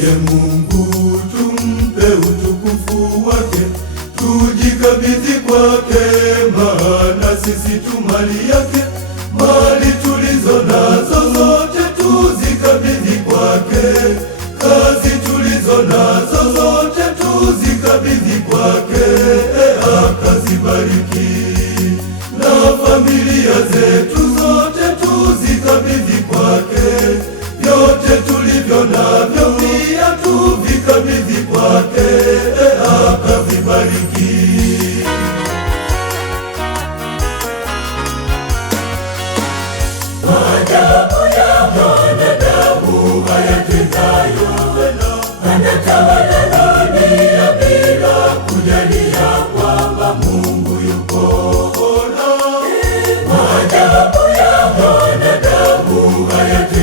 Ndiye Mungu, tumpe utukufu wake, tujikabidhi kwake, maana sisi tu mali yake. Mali tulizo nazo zote tuzikabidhi kwake, kazi tulizo nazo zote tuzikabidhi kwake, akazibariki. Na familia zetu zote tuzikabidhi kwake, vyote tulivyo navyo pia tuvikabidhi kwake, akavibariki. Maajabu ya mwanadamu hayatendayo, anatawala dunia bila kujalia kwamba Mungu yupo. Maajabu ya mwanadamu hayatendayo